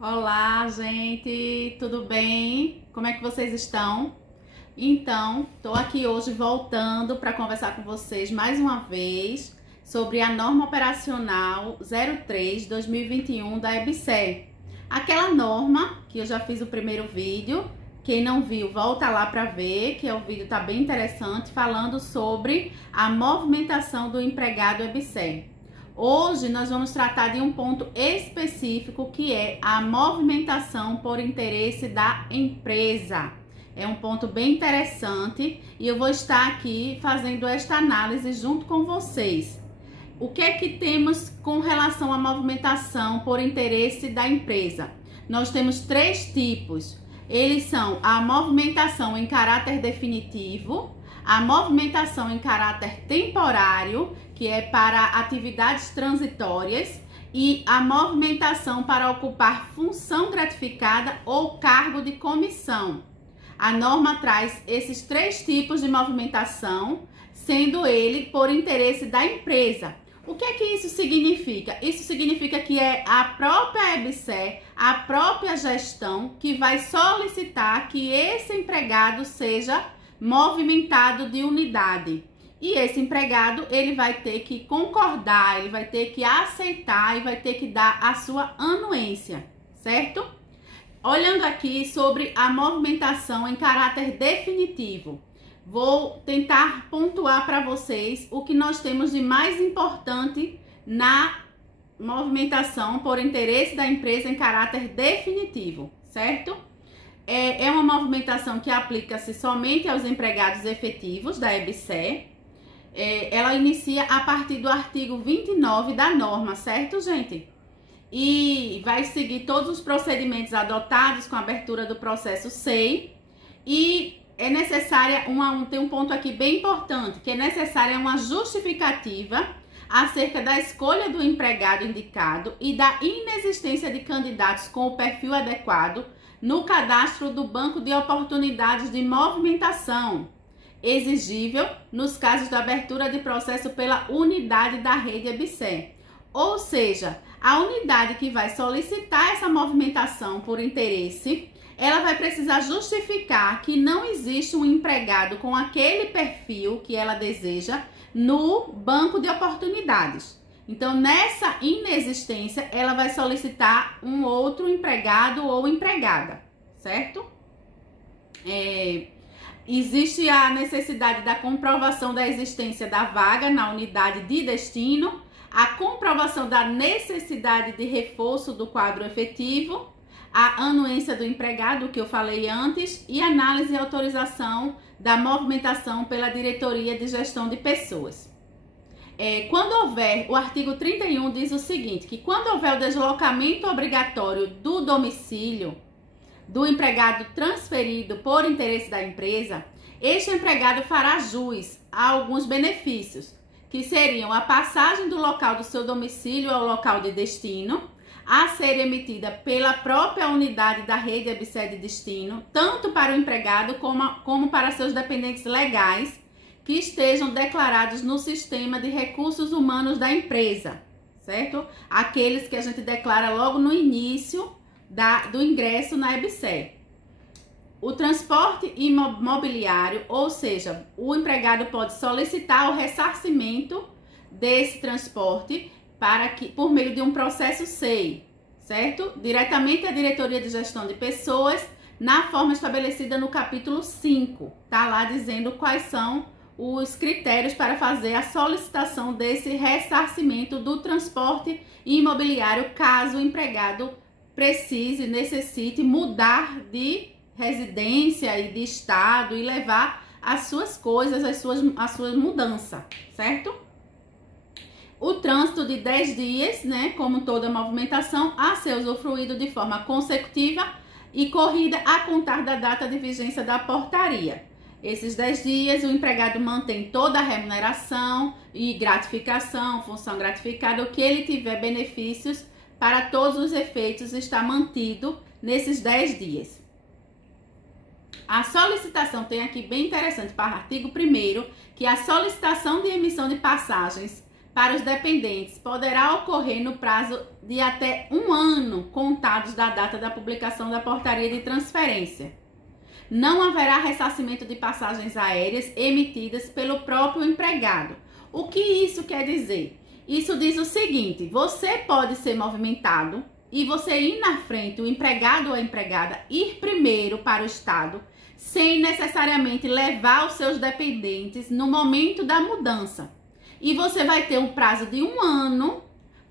Olá, gente, tudo bem? Como é que vocês estão? Então, tô aqui hoje voltando para conversar com vocês mais uma vez sobre a norma operacional 03/2021 da EBSER. Aquela norma que eu já fiz o primeiro vídeo. Quem não viu, volta lá para ver, que o vídeo tá bem interessante, falando sobre a movimentação do empregado EBSER. Hoje nós vamos tratar de um ponto específico, que é a movimentação por interesse da empresa. É um ponto bem interessante e eu vou estar aqui fazendo esta análise junto com vocês. O que é que temos com relação à movimentação por interesse da empresa? Nós temos três tipos. Eles são a movimentação em caráter definitivo, a movimentação em caráter temporário, que é para atividades transitórias, e a movimentação para ocupar função gratificada ou cargo de comissão. A norma traz esses três tipos de movimentação, sendo ele por interesse da empresa. O que é que isso significa? Isso significa que é a própria EBSER, a própria gestão, que vai solicitar que esse empregado seja movimentado de unidade. E esse empregado, ele vai ter que concordar, ele vai ter que aceitar e vai ter que dar a sua anuência, certo? Olhando aqui sobre a movimentação em caráter definitivo, vou tentar pontuar para vocês o que nós temos de mais importante na movimentação por interesse da empresa em caráter definitivo, certo? É uma movimentação que aplica-se somente aos empregados efetivos da EBSER. Ela inicia a partir do artigo 29 da norma, certo, gente? E vai seguir todos os procedimentos adotados com a abertura do processo SEI. E é necessária, tem um ponto aqui bem importante, que é necessária uma justificativa acerca da escolha do empregado indicado e da inexistência de candidatos com o perfil adequado no cadastro do Banco de Oportunidades de Movimentação, exigível nos casos da abertura de processo pela unidade da rede EBSER. Ou seja, a unidade que vai solicitar essa movimentação por interesse, ela vai precisar justificar que não existe um empregado com aquele perfil que ela deseja no banco de oportunidades. Então, nessa inexistência, ela vai solicitar um outro empregado ou empregada, certo? Existe a necessidade da comprovação da existência da vaga na unidade de destino, a comprovação da necessidade de reforço do quadro efetivo, a anuência do empregado, que eu falei antes, e análise e autorização da movimentação pela Diretoria de Gestão de Pessoas. Quando houver, o artigo 31 diz o seguinte, que quando houver o deslocamento obrigatório do domicílio do empregado transferido por interesse da empresa, este empregado fará jus a alguns benefícios, que seriam a passagem do local do seu domicílio ao local de destino, a ser emitida pela própria unidade da rede EBSER de destino, tanto para o empregado como para seus dependentes legais, que estejam declarados no sistema de recursos humanos da empresa, certo? Aqueles que a gente declara logo no início do ingresso na EBSER. O transporte imobiliário, ou seja, o empregado pode solicitar o ressarcimento desse transporte por meio de um processo SEI, certo? Diretamente à Diretoria de Gestão de Pessoas, na forma estabelecida no capítulo 5. Tá lá dizendo quais são os critérios para fazer a solicitação desse ressarcimento do transporte imobiliário, caso o empregado necessite mudar de residência e de estado e levar as suas coisas, a sua mudança, certo? O trânsito de 10 dias, né, como toda movimentação, a ser usufruído de forma consecutiva e corrida a contar da data de vigência da portaria. Esses 10 dias, o empregado mantém toda a remuneração e gratificação, função gratificada, o que ele tiver benefícios para todos os efeitos está mantido nesses 10 dias. A solicitação tem aqui bem interessante para o artigo 1º, que a solicitação de emissão de passagens para os dependentes poderá ocorrer no prazo de até 1 ano contados da data da publicação da portaria de transferência. Não haverá ressarcimento de passagens aéreas emitidas pelo próprio empregado. O que isso quer dizer? Isso diz o seguinte: você pode ser movimentado e você ir na frente, o empregado ou a empregada, ir primeiro para o Estado, sem necessariamente levar os seus dependentes no momento da mudança. E você vai ter um prazo de 1 ano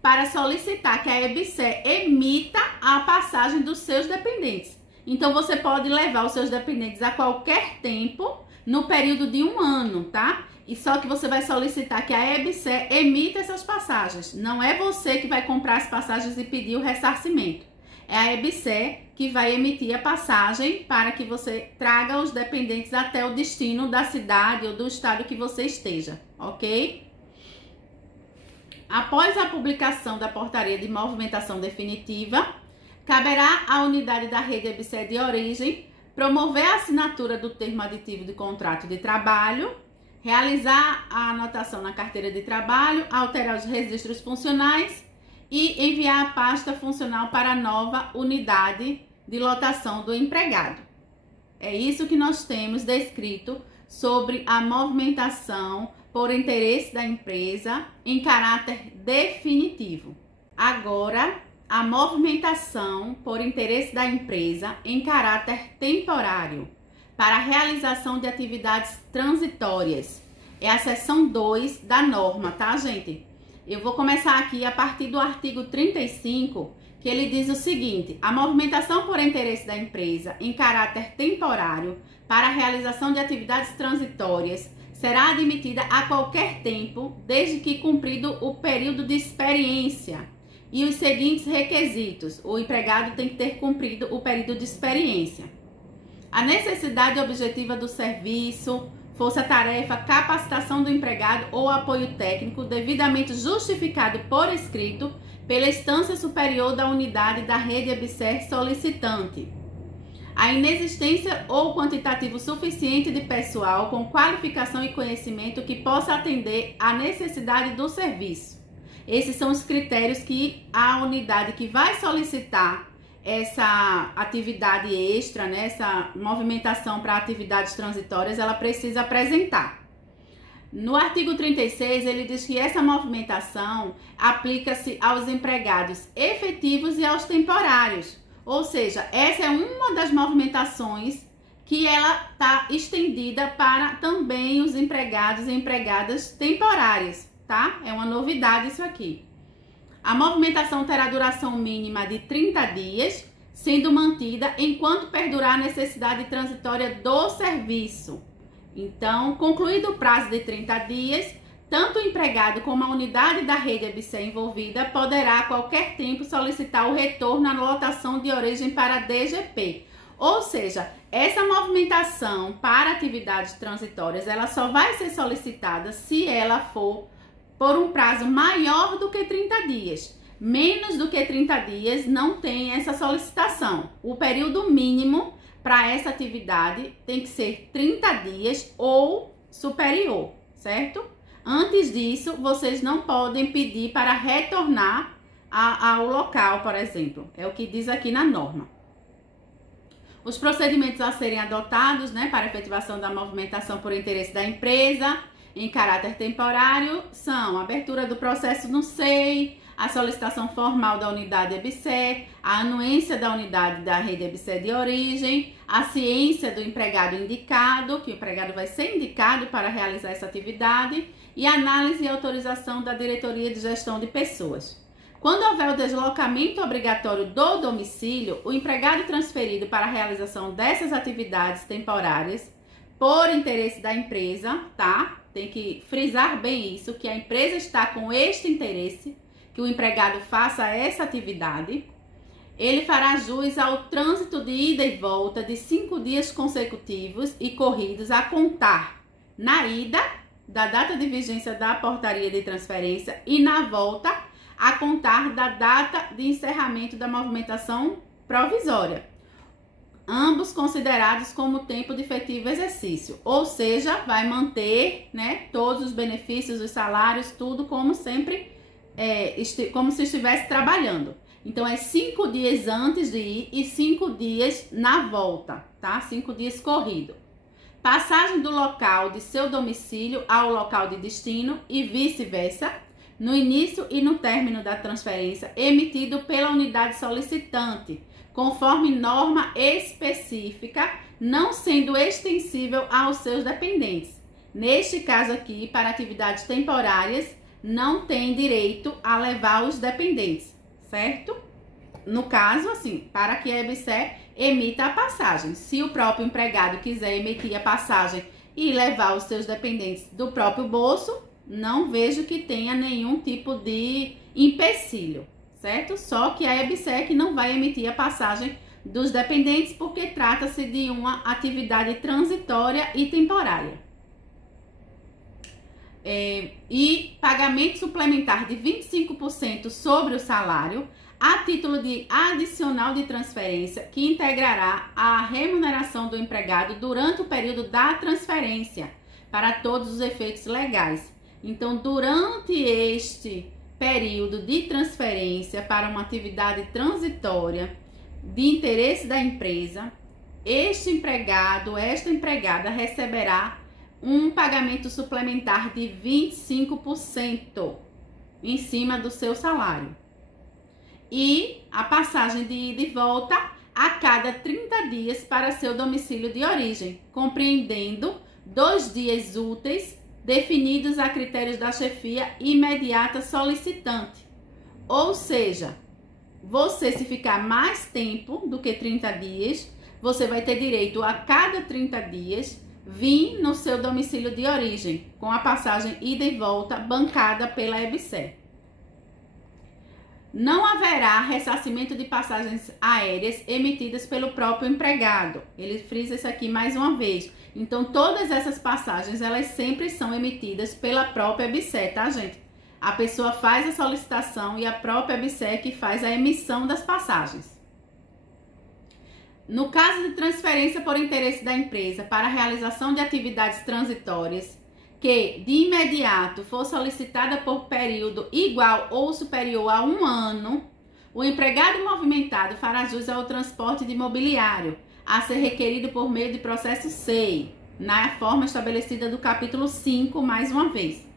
para solicitar que a EBSER emita a passagem dos seus dependentes. Então, você pode levar os seus dependentes a qualquer tempo no período de 1 ano, tá? E só que você vai solicitar que a EBSER emita essas passagens. Não é você que vai comprar as passagens e pedir o ressarcimento. É a EBSER que vai emitir a passagem para que você traga os dependentes até o destino da cidade ou do estado que você esteja, ok? Após a publicação da portaria de movimentação definitiva, caberá à unidade da rede EBSER de origem promover a assinatura do termo aditivo de contrato de trabalho, realizar a anotação na carteira de trabalho, alterar os registros funcionais e enviar a pasta funcional para a nova unidade de lotação do empregado. É isso que nós temos descrito sobre a movimentação por interesse da empresa em caráter definitivo. Agora, a movimentação por interesse da empresa em caráter temporário para a realização de atividades transitórias. É a seção 2 da norma, tá, gente? Eu vou começar aqui a partir do artigo 35, que ele diz o seguinte: a movimentação por interesse da empresa em caráter temporário para a realização de atividades transitórias será admitida a qualquer tempo, desde que cumprido o período de experiência e os seguintes requisitos. O empregado tem que ter cumprido o período de experiência: a necessidade objetiva do serviço, força-tarefa, capacitação do empregado ou apoio técnico devidamente justificado por escrito pela instância superior da unidade da rede EBSER solicitante. A inexistência ou quantitativo suficiente de pessoal com qualificação e conhecimento que possa atender à necessidade do serviço. Esses são os critérios que a unidade que vai solicitar essa atividade extra, né, essa movimentação para atividades transitórias, ela precisa apresentar. No artigo 36, ele diz que essa movimentação aplica-se aos empregados efetivos e aos temporários. Ou seja, essa é uma das movimentações que ela está estendida para também os empregados e empregadas temporárias, tá? É uma novidade isso aqui. A movimentação terá duração mínima de 30 dias, sendo mantida enquanto perdurar a necessidade transitória do serviço. Então, concluído o prazo de 30 dias, tanto o empregado como a unidade da rede EBSER envolvida poderá a qualquer tempo solicitar o retorno à lotação de origem para a DGP. Ou seja, essa movimentação para atividades transitórias, ela só vai ser solicitada se ela for por um prazo maior do que 30 dias. Menos do que 30 dias não tem essa solicitação. O período mínimo para essa atividade tem que ser 30 dias ou superior, certo? Antes disso, vocês não podem pedir para retornar ao local, por exemplo. É o que diz aqui na norma. Os procedimentos a serem adotados, né, para efetivação da movimentação por interesse da empresa em caráter temporário são a abertura do processo no SEI, a solicitação formal da unidade EBSER, a anuência da unidade da rede EBSER de origem, a ciência do empregado indicado, que o empregado vai ser indicado para realizar essa atividade, e análise e autorização da diretoria de gestão de pessoas. Quando houver o deslocamento obrigatório do domicílio, o empregado transferido para a realização dessas atividades temporárias por interesse da empresa, tá? Tem que frisar bem isso, que a empresa está com este interesse, que o empregado faça essa atividade. Ele fará jus ao trânsito de ida e volta de 5 dias consecutivos e corridos a contar na ida, da data de vigência da portaria de transferência, e na volta, a contar da data de encerramento da movimentação provisória. ambos considerados como tempo de efetivo exercício, ou seja, vai manter, né, todos os benefícios, os salários, tudo como sempre, como se estivesse trabalhando. Então, é 5 dias antes de ir e 5 dias na volta, tá? 5 dias corrido. Passagem do local de seu domicílio ao local de destino e vice-versa, no início e no término da transferência, emitido pela unidade solicitante, conforme norma específica, não sendo extensível aos seus dependentes. Neste caso aqui, para atividades temporárias, não tem direito a levar os dependentes, certo? No caso, assim, para que a EBSER emita a passagem. Se o próprio empregado quiser emitir a passagem e levar os seus dependentes do próprio bolso, não vejo que tenha nenhum tipo de empecilho, certo? Só que a EBSER que não vai emitir a passagem dos dependentes porque trata-se de uma atividade transitória e temporária. E pagamento suplementar de 25% sobre o salário a título de adicional de transferência que integrará a remuneração do empregado durante o período da transferência para todos os efeitos legais. Então, durante este período de transferência para uma atividade transitória de interesse da empresa, este empregado, esta empregada receberá um pagamento suplementar de 25% em cima do seu salário. E a passagem de ida e volta a cada 30 dias para seu domicílio de origem, compreendendo 2 dias úteis definidos a critérios da chefia imediata solicitante. Ou seja, você, se ficar mais tempo do que 30 dias, você vai ter direito a cada 30 dias vir no seu domicílio de origem, com a passagem ida e volta bancada pela EBSER. Não haverá ressarcimento de passagens aéreas emitidas pelo próprio empregado. Ele frisa isso aqui mais uma vez. Então, todas essas passagens, elas sempre são emitidas pela própria EBSER, tá, gente? A pessoa faz a solicitação e a própria EBSER que faz a emissão das passagens. No caso de transferência por interesse da empresa para a realização de atividades transitórias, que de imediato for solicitada por período igual ou superior a 1 ano, o empregado movimentado fará jus ao transporte de mobiliário, a ser requerido por meio de processo SEI, na forma estabelecida do capítulo 5, mais uma vez.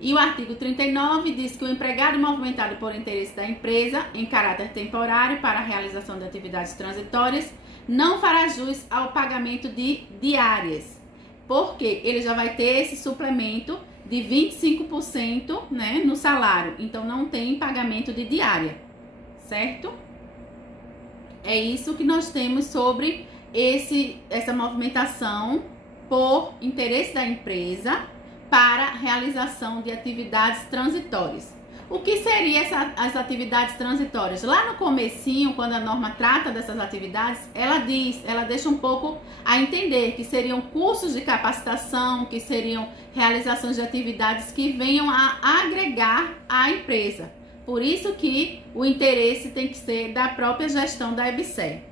E o artigo 39 diz que o empregado movimentado por interesse da empresa, em caráter temporário, para a realização de atividades transitórias, não fará jus ao pagamento de diárias, porque ele já vai ter esse suplemento de 25%, né, no salário. Então, não tem pagamento de diária, certo? É isso que nós temos sobre essa movimentação por interesse da empresa para realização de atividades transitórias. O que seriam as atividades transitórias? Lá no comecinho, quando a norma trata dessas atividades, ela deixa um pouco a entender que seriam cursos de capacitação, que seriam realizações de atividades que venham a agregar à empresa. Por isso que o interesse tem que ser da própria gestão da EBSER.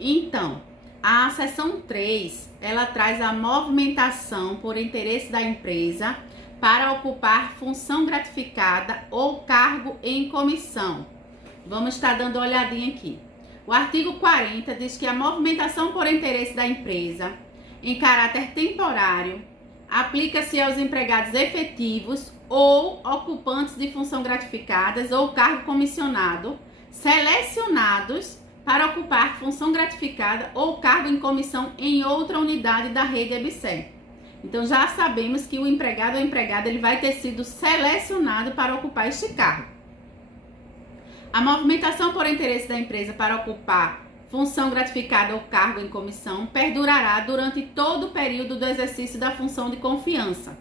Então, a seção 3, ela traz a movimentação por interesse da empresa para ocupar função gratificada ou cargo em comissão. Vamos estar dando uma olhadinha aqui. O artigo 40 diz que a movimentação por interesse da empresa, em caráter temporário, aplica-se aos empregados efetivos ou ocupantes de função gratificadas ou cargo comissionado, selecionados para ocupar função gratificada ou cargo em comissão em outra unidade da rede EBSER. Então, já sabemos que o empregado ou empregada ele vai ter sido selecionado para ocupar este cargo. A movimentação por interesse da empresa para ocupar função gratificada ou cargo em comissão perdurará durante todo o período do exercício da função de confiança.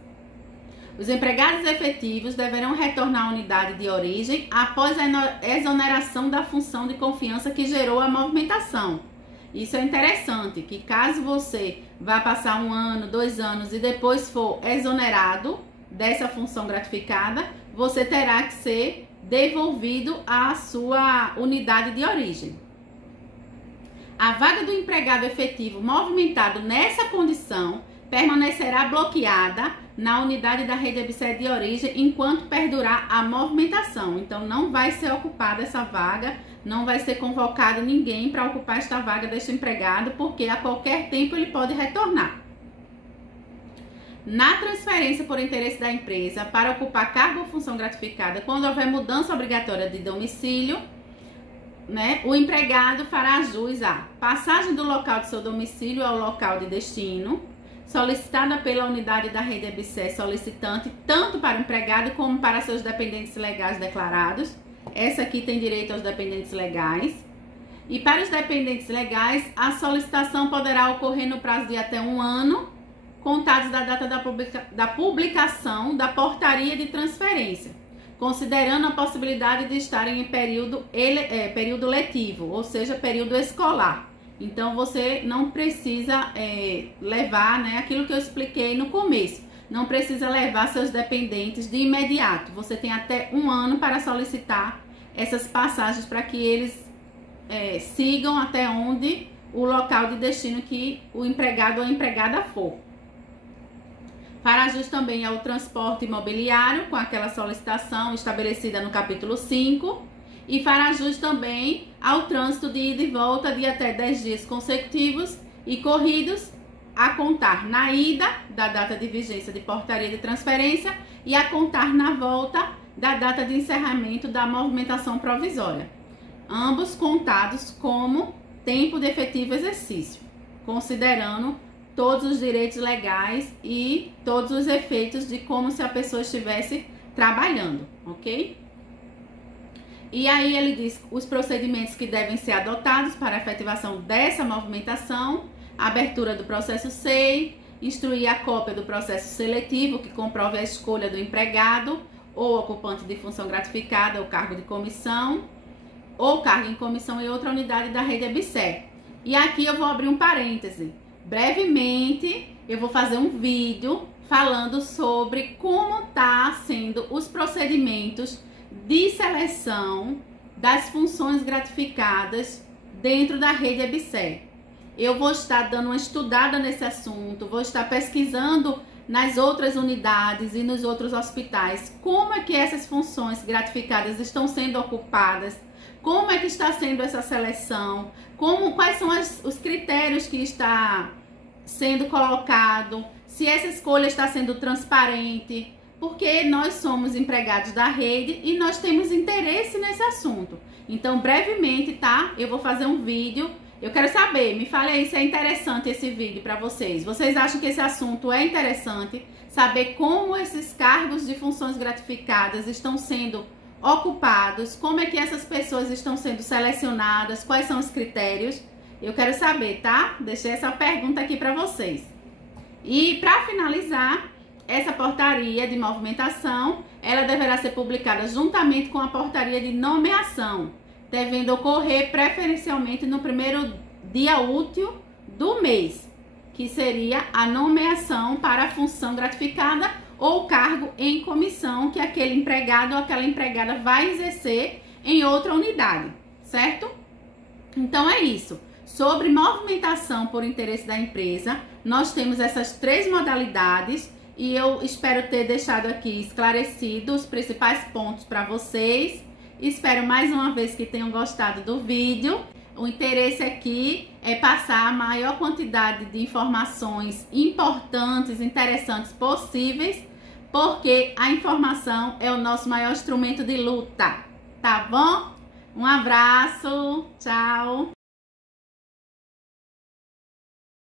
Os empregados efetivos deverão retornar à unidade de origem após a exoneração da função de confiança que gerou a movimentação. Isso é interessante, que caso você vá passar 1 ano, 2 anos e depois for exonerado dessa função gratificada, você terá que ser devolvido à sua unidade de origem. A vaga do empregado efetivo movimentado nessa condição permanecerá bloqueada na unidade da rede EBSER de origem enquanto perdurar a movimentação. Então, não vai ser ocupada essa vaga, não vai ser convocado ninguém para ocupar esta vaga deste empregado, porque a qualquer tempo ele pode retornar. Na transferência por interesse da empresa para ocupar cargo ou função gratificada, quando houver mudança obrigatória de domicílio, o empregado fará jus à passagem do local de seu domicílio ao local de destino, solicitada pela unidade da rede EBSER solicitante, tanto para o empregado como para seus dependentes legais declarados. Essa aqui tem direito aos dependentes legais. E para os dependentes legais, a solicitação poderá ocorrer no prazo de até 1 ano, contados da data da publicação da portaria de transferência, considerando a possibilidade de estarem em período letivo, ou seja, período escolar. Então, você não precisa levar aquilo que eu expliquei no começo. Não precisa levar seus dependentes de imediato. Você tem até 1 ano para solicitar essas passagens para que eles sigam até onde o local de destino que o empregado ou a empregada for. Fará jus também ao transporte imobiliário com aquela solicitação estabelecida no capítulo 5 e fará jus também ao trânsito de ida e volta de até 10 dias consecutivos e corridos a contar na ida da data de vigência de portaria de transferência e a contar na volta da data de encerramento da movimentação provisória, ambos contados como tempo de efetivo exercício, considerando todos os direitos legais e todos os efeitos de como se a pessoa estivesse trabalhando, ok? E aí ele diz os procedimentos que devem ser adotados para a efetivação dessa movimentação: abertura do processo SEI, instruir a cópia do processo seletivo que comprove a escolha do empregado ou ocupante de função gratificada ou cargo de comissão, ou cargo em comissão em outra unidade da rede EBSER. E aqui eu vou abrir um parêntese. Brevemente, eu vou fazer um vídeo falando sobre como tá sendo os procedimentos de seleção das funções gratificadas dentro da rede EBSER. Eu vou estar dando uma estudada nesse assunto, vou estar pesquisando nas outras unidades e nos outros hospitais como é que essas funções gratificadas estão sendo ocupadas, como é que está sendo essa seleção, quais são os critérios que está sendo colocado, se essa escolha está sendo transparente, porque nós somos empregados da rede e nós temos interesse nesse assunto. Então, brevemente, tá? Eu vou fazer um vídeo. Eu quero saber, me fale aí se é interessante esse vídeo para vocês. Vocês acham que esse assunto é interessante? Saber como esses cargos de funções gratificadas estão sendo ocupados, como é que essas pessoas estão sendo selecionadas, quais são os critérios? Eu quero saber, tá? Deixei essa pergunta aqui para vocês. E para finalizar, essa portaria de movimentação, ela deverá ser publicada juntamente com a portaria de nomeação, devendo ocorrer preferencialmente no primeiro dia útil do mês, que seria a nomeação para a função gratificada ou cargo em comissão que aquele empregado ou aquela empregada vai exercer em outra unidade, certo? Então é isso. Sobre movimentação por interesse da empresa, nós temos essas 3 modalidades e eu espero ter deixado aqui esclarecido os principais pontos para vocês. Espero mais uma vez que tenham gostado do vídeo. O interesse aqui é passar a maior quantidade de informações importantes, interessantes possíveis, porque a informação é o nosso maior instrumento de luta, tá bom? Um abraço, tchau!